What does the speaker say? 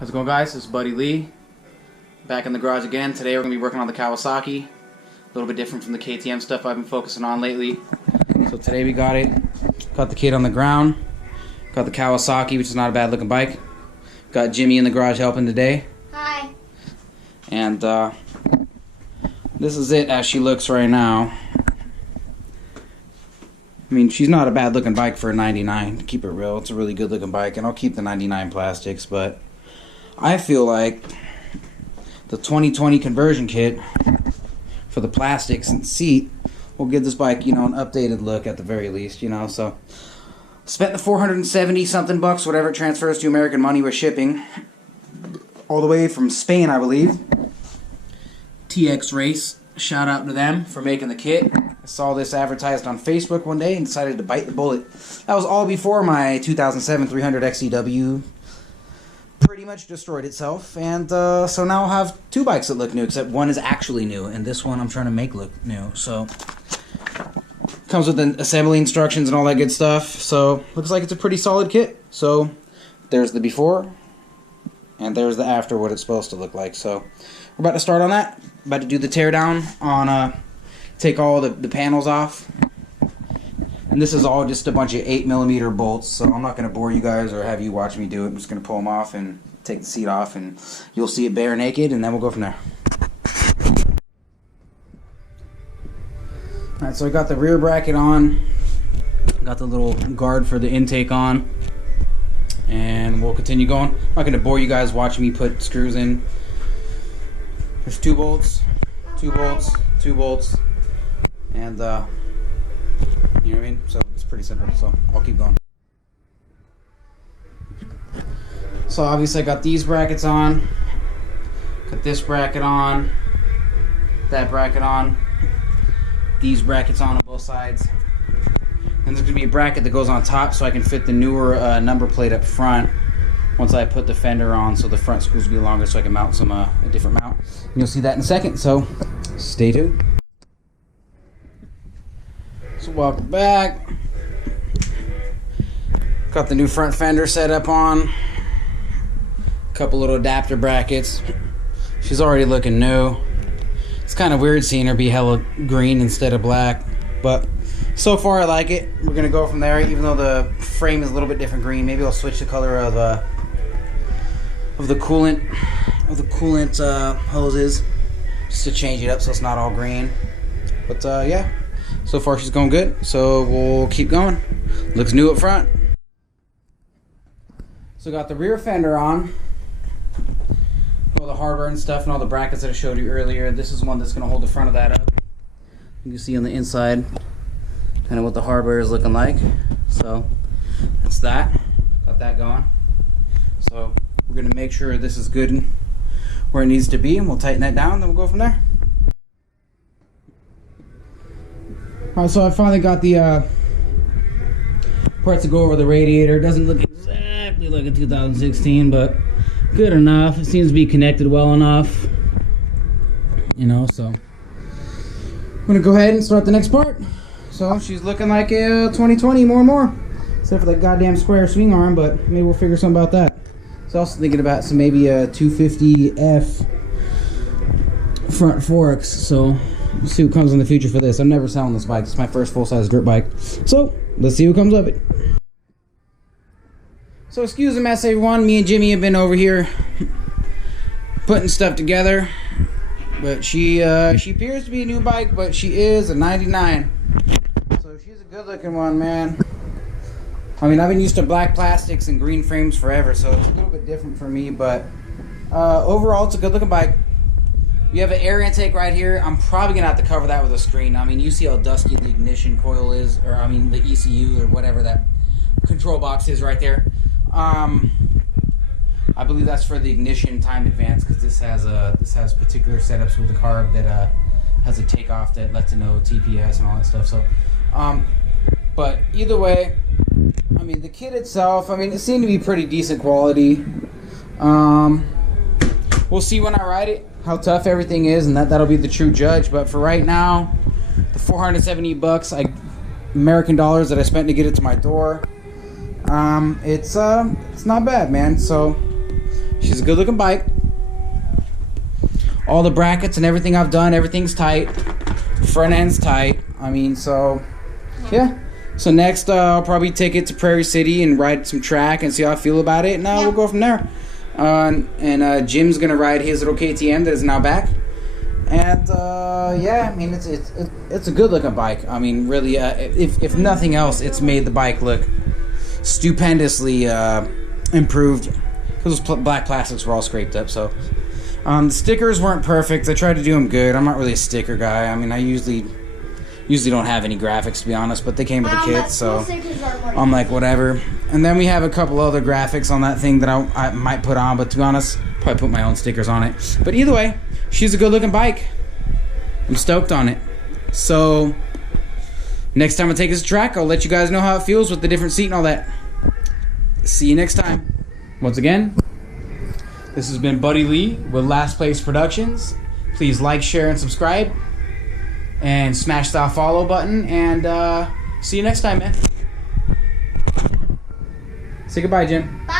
How's it going, guys? This is Buddy Lee. Back in the garage again. Today we're going to be working on the Kawasaki. A little bit different from the KTM stuff I've been focusing on lately. So today we got it. Got the kit on the ground. Got the Kawasaki, which is not a bad looking bike. Got Jimmy in the garage helping today. Hi. And this is it as she looks right now. I mean, she's not a bad looking bike for a 99, to keep it real. It's a really good looking bike, and I'll keep the 99 plastics, but I feel like the 2020 conversion kit for the plastics and seat will give this bike, you know, an updated look at the very least, you know. So spent the 470 something bucks, whatever it transfers to American money with shipping, all the way from Spain, I believe. TX Race, shout out to them for making the kit. I saw this advertised on Facebook one day and decided to bite the bullet. That was all before my 2007 300 XCW pretty much destroyed itself, and so now I'll have two bikes that look new, except one is actually new, and this one I'm trying to make look new. So comes with the assembly instructions and all that good stuff. So looks like it's a pretty solid kit. So there's the before, and there's the after, what it's supposed to look like. So we're about to start on that. About to do the teardown on take all the panels off. And this is all just a bunch of 8mm bolts, so I'm not going to bore you guys or have you watch me do it. I'm just going to pull them off and take the seat off, and you'll see it bare naked, and then we'll go from there. Alright, so I got the rear bracket on, got the little guard for the intake on, and we'll continue going. I'm not going to bore you guys watching me put screws in. There's 2 bolts, 2 bolts, 2 bolts, and you know what I mean? So it's pretty simple, so I'll keep going. So obviously I got these brackets on, got this bracket on, that bracket on, these brackets on both sides. And there's going to be a bracket that goes on top so I can fit the newer number plate up front once I put the fender on, so the front screws will be longer so I can mount some a different mount. And you'll see that in a second, so stay tuned. So welcome back. Got the new front fender set up on. Couple little adapter brackets. She's already looking new. It's kind of weird seeing her be hella green instead of black, but so far I like it. We're gonna go from there, even though the frame is a little bit different green. Maybe I'll switch the color of the coolant hoses just to change it up so it's not all green. But yeah. So far she's going good, so we'll keep going. Looks new up front. So got the rear fender on. All the hardware and stuff and all the brackets that I showed you earlier. This is one that's going to hold the front of that up. You can see on the inside kind of what the hardware is looking like. So that's that. Got that going. So we're going to make sure this is good where it needs to be, and we'll tighten that down, then we'll go from there. Alright, so I finally got the parts to go over the radiator. It doesn't look exactly like a 2016, but good enough. It seems to be connected well enough. You know, so I'm going to go ahead and start the next part. So she's looking like a 2020 more and more. Except for that goddamn square swing arm, but maybe we'll figure something about that. So I was thinking about some maybe a 250F front forks, so we'll see what comes in the future for this. I'm never selling this bike. It's my first full-size dirt bike. So, let's see what comes of it. So, excuse the mess, everyone. Me and Jimmy have been over here putting stuff together. But she appears to be a new bike, but she is a 99. So, she's a good-looking one, man. I mean, I've been used to black plastics and green frames forever, so it's a little bit different for me. But overall, it's a good-looking bike. You have an air intake right here. I'm probably going to have to cover that with a screen. I mean, you see how dusty the ignition coil is, or I mean the ECU or whatever that control box is right there. I believe that's for the ignition time advance, because this has particular setups with the carb that has a takeoff that lets it know TPS and all that stuff. So, but either way, I mean the kit itself, I mean it seemed to be pretty decent quality. We'll see when I ride it how tough everything is, and that'll be the true judge. But for right now, the 470 bucks American dollars that I spent to get it to my door, it's not bad, man. So She's a good looking bike. All the brackets and everything I've done, everything's tight. Front end's tight. I mean, so yeah. So next, I'll probably take it to Prairie City and ride some track and see how I feel about it, and we'll go from there. Jim's gonna ride his little KTM that is now back, and yeah, I mean it's a good looking bike. I mean, really, if nothing else, it's made the bike look stupendously improved because those black plastics were all scraped up. So the stickers weren't perfect. I tried to do them good. I'm not really a sticker guy. I mean, I usually don't have any graphics, to be honest, but they came with the kit, so I'm like, whatever. And then we have a couple other graphics on that thing that I might put on, but to be honest, probably put my own stickers on it. But either way, she's a good looking bike. I'm stoked on it. So next time I take this track, I'll let you guys know how it feels with the different seat and all that. See you next time. Once again, this has been Buddy Lee with Last Place Productions. Please like, share, and subscribe. And smash that follow button. And see you next time, man. Say goodbye, Jim. Bye.